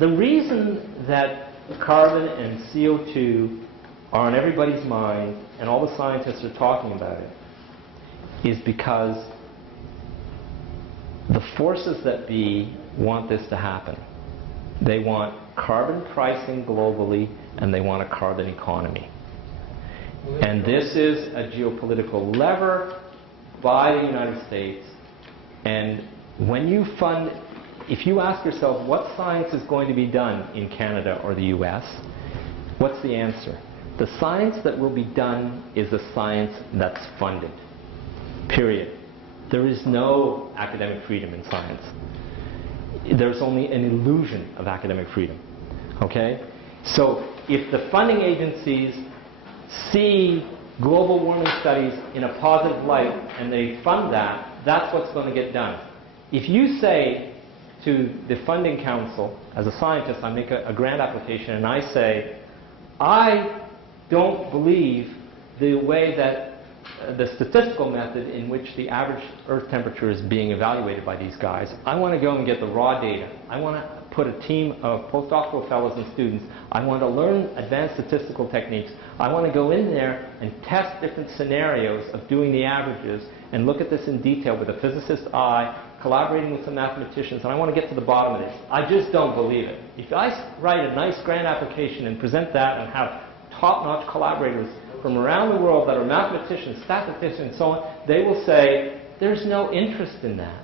the reason that carbon and CO2 are on everybody's mind, and all the scientists are talking about it, is because the forces that be want this to happen. They want carbon pricing globally, and they want a carbon economy. And this is a geopolitical lever by the United States. And when you fund, if you ask yourself what science is going to be done in Canada or the US, what's the answer? The science that will be done is the science that's funded. Period. There is no academic freedom in science. There's only an illusion of academic freedom. Okay? So if the funding agencies see global warming studies in a positive light and they fund that, that's what's going to get done. If you say to the funding council, as a scientist, I make a grant application and I say, I don't believe the way that the statistical method in which the average Earth temperature is being evaluated by these guys, I want to go and get the raw data. I want to put a team of postdoctoral fellows and students. I want to learn advanced statistical techniques. I want to go in there and test different scenarios of doing the averages and look at this in detail with a physicist's eye, collaborating with some mathematicians, and I want to get to the bottom of this. I just don't believe it. If I write a nice grant application and present that and have top-notch collaborators from around the world that are mathematicians, statisticians, and so on, they will say, there's no interest in that.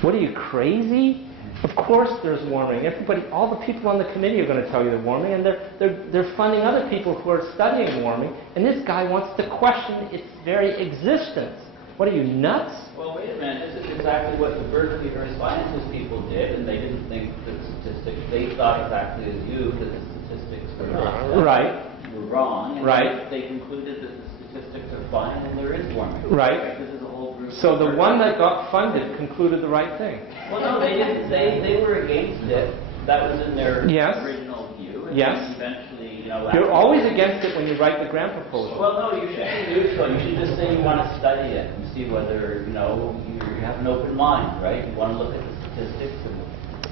What are you, crazy? Of course there's warming. Everybody, all the people on the committee are going to tell you there's warming, and they're funding other people who are studying warming, and this guy wants to question its very existence. What are you, nuts? Well, wait a minute. This is exactly what the Berkeley earth sciences people did, and they didn't think that statistics, they thought exactly as you, that the statistics were not. Right. Were wrong. And right. They concluded that the statistics are fine and there is warming. Right. This is a whole group. So the one that got funded concluded the right thing. Well, no, they didn't. They were against it. That was in their yes. original view. And yes. Eventually, you know. You're always against it when you write the grant proposal. Well, no, you shouldn't be neutral. You should just say you want to study it and see whether you have an open mind, right? You want to look at the statistics.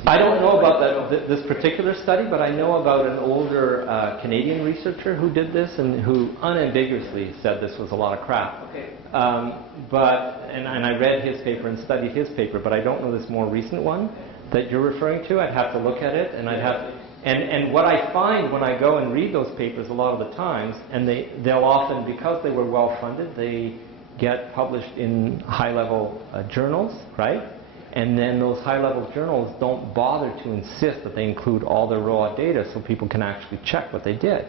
I don't know about this particular study, but I know about an older Canadian researcher who did this and who unambiguously said this was a lot of crap. Okay. And I read his paper and studied his paper, but I don't know this more recent one that you're referring to. I'd have to look at it, and I'd have. And what I find when I go and read those papers a lot of the times, and they'll often, because they were well funded, they get published in high-level journals, right? And then those high-level journals don't bother to insist that they include all their raw data so people can actually check what they did.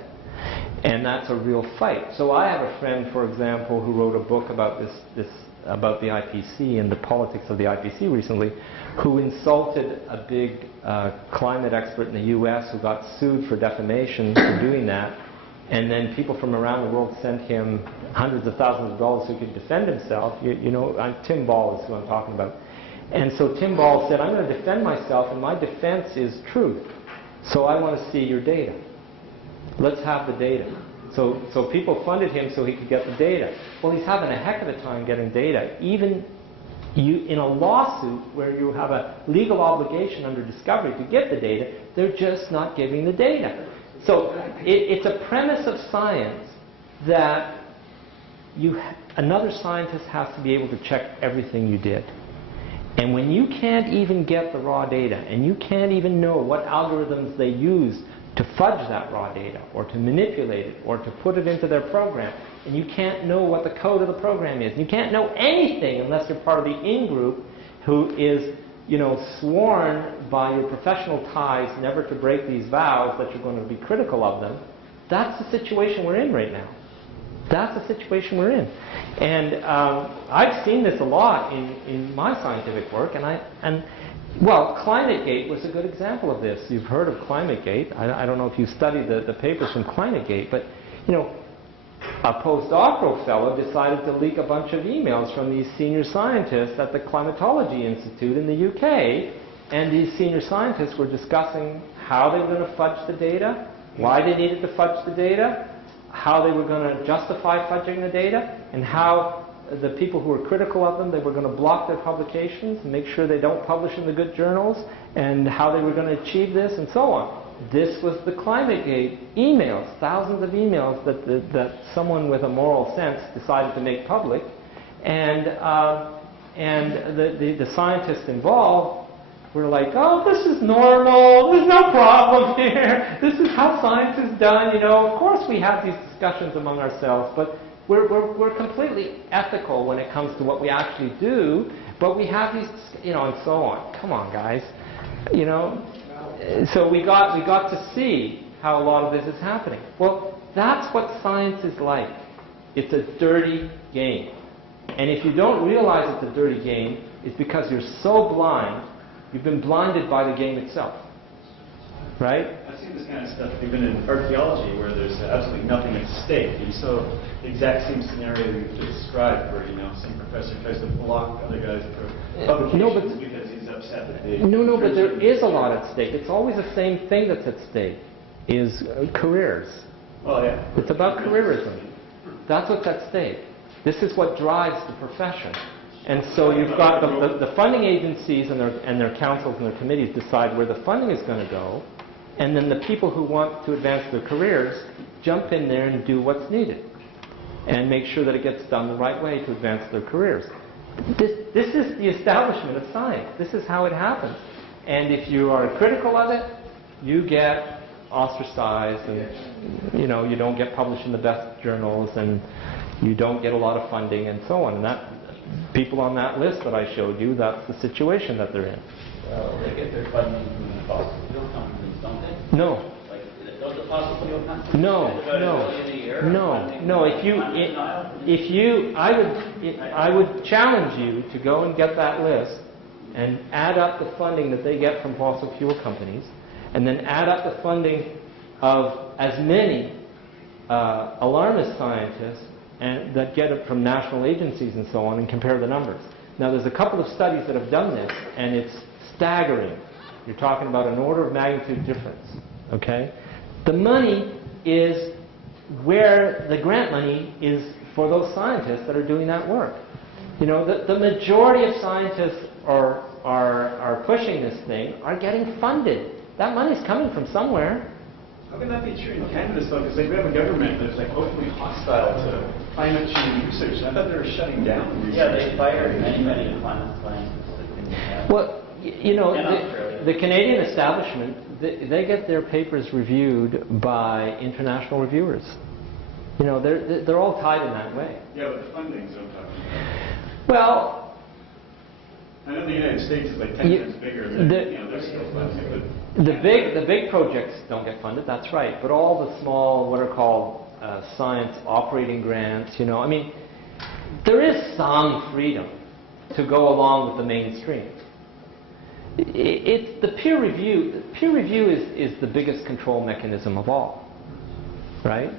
And that's a real fight. So I have a friend, for example, who wrote a book about about the IPC and the politics of the IPC recently, who insulted a big climate expert in the US who got sued for defamation for doing that. And then people from around the world sent him hundreds of thousands of dollars so he could defend himself. You know, Tim Ball is who I'm talking about. And so Tim Ball said, I'm going to defend myself, and my defense is truth. So I want to see your data. Let's have the data. So people funded him so he could get the data. Well, he's having a heck of a time getting data. Even in a lawsuit where you have a legal obligation under discovery to get the data, they're just not giving the data. So it's a premise of science that another scientist has to be able to check everything you did. And when you can't even get the raw data, and you can't even know what algorithms they use to fudge that raw data, or to manipulate it, or to put it into their program, and you can't know what the code of the program is, and you can't know anything unless you're part of the in-group who is, sworn by your professional ties never to break these vows that you're going to be critical of them, that's the situation we're in right now. That's the situation we're in. And I've seen this a lot in my scientific work, well, ClimateGate was a good example of this. You've heard of ClimateGate. I don't know if you studied the papers from ClimateGate, but, a postdoctoral fellow decided to leak a bunch of emails from these senior scientists at the Climatology Institute in the UK, and these senior scientists were discussing how they were going to fudge the data, why they needed to fudge the data, how they were going to justify fudging the data, and how the people who were critical of them, they were going to block their publications and make sure they don't publish in the good journals, and how they were going to achieve this, and so on. This was the ClimateGate emails, thousands of emails that someone with a moral sense decided to make public, and the scientists involved were like, oh, this is normal, there's no problem here, this is how science is done, you know, of course we have these discussions among ourselves, but we're completely ethical when it comes to what we actually do, but we have these, you know, and so on. Come on, guys, you know. So we got to see how a lot of this is happening. Well, that's what science is like. It's a dirty game. And if you don't realize it's a dirty game, it's because you're so blind, you've been blinded by the game itself. Right? I've seen this kind of stuff even in archaeology where there's absolutely nothing at stake. And so the exact same scenario you just described where, you know, some professor tries to block other guys for publications because he's upset that they... No, but there is a lot at stake. It's always the same thing that's at stake, is careers. Well, yeah. It's about careerism. That's what's at stake. This is what drives the profession. And so you've got the funding agencies and their councils and their committees decide where the funding is going to go, and then the people who want to advance their careers jump in there and do what's needed and make sure that it gets done the right way to advance their careers. This is the establishment of science. This is how it happens. And if you are critical of it, you get ostracized, and you know, you don't get published in the best journals, and you don't get a lot of funding, and so on. And that people on that list that I showed you, that's the situation that they're in. Well, they get their funding from the fossil fuel companies, don't they? No. Like, don't the fossil fuel companies No. I would challenge you to go and get that list and add up the funding that they get from fossil fuel companies, and then add up the funding of as many alarmist scientists and that get it from national agencies and so on, and compare the numbers. Now, there's a couple of studies that have done this, and it's staggering. You're talking about an order of magnitude difference. Okay? The money is where the grant money is for those scientists that are doing that work. You know, the majority of scientists are pushing this thing are getting funded. That money's coming from somewhere. How can that be true in Canada, though? Because like, we have a government that's like openly hostile to climate change research. And I thought they were shutting down research. Yeah, they fired many climate scientists. Well, you know, the Canadian establishment, they get their papers reviewed by international reviewers. You know, they're all tied in that way. Yeah, but the funding's what I'm talking about. Well, I know the United States is like 10 times bigger than, you know, they're still funding, but the big projects don't get funded, that's right. But all the small, what are called science operating grants, you know, I mean, there is some freedom to go along with the mainstream. It's the peer review. The peer review is the biggest control mechanism of all, right?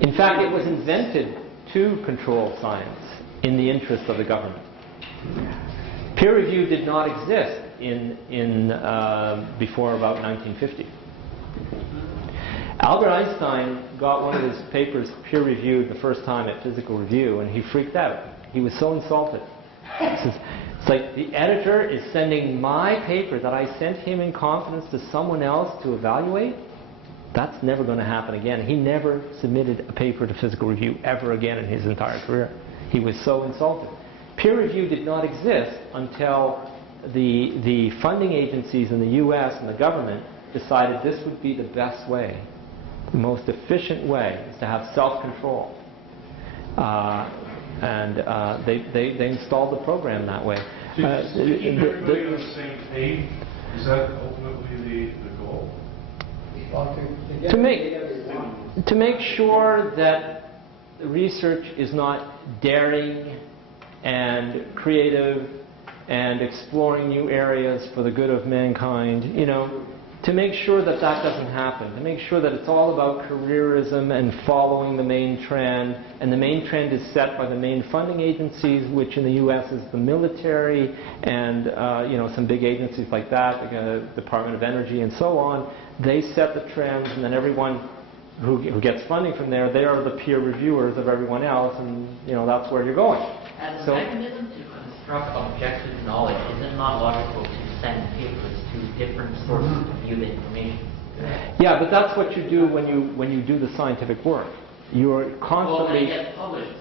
In fact, it was invented to control science in the interest of the government. Peer review did not exist before about 1950. Albert Einstein got one of his papers peer reviewed the first time at Physical Review, and he freaked out. He was so insulted. It's like the editor is sending my paper that I sent him in confidence to someone else to evaluate. That's never going to happen again. He never submitted a paper to Physical Review ever again in his entire career. He was so insulted. Peer review did not exist until the funding agencies in the U.S. and the government decided this would be the best way, the most efficient way, is to have self-control. And they installed the program that way. To keep everybody on the same page, is that ultimately the goal? To make sure that the research is not daring and creative and exploring new areas for the good of mankind, you know, to make sure that that doesn't happen, to make sure that it's all about careerism and following the main trend, and the main trend is set by the main funding agencies, which in the U.S. is the military and you know, some big agencies like that, the Department of Energy and so on. They set the trends, and then everyone who gets funding from there, they are the peer reviewers of everyone else, and that's where you're going. As a So, mechanism to construct objective knowledge, is it not logical to send papers to different sources to view the information? yeah, but that's what you do when you do the scientific work. You're Well, when constantly it gets published,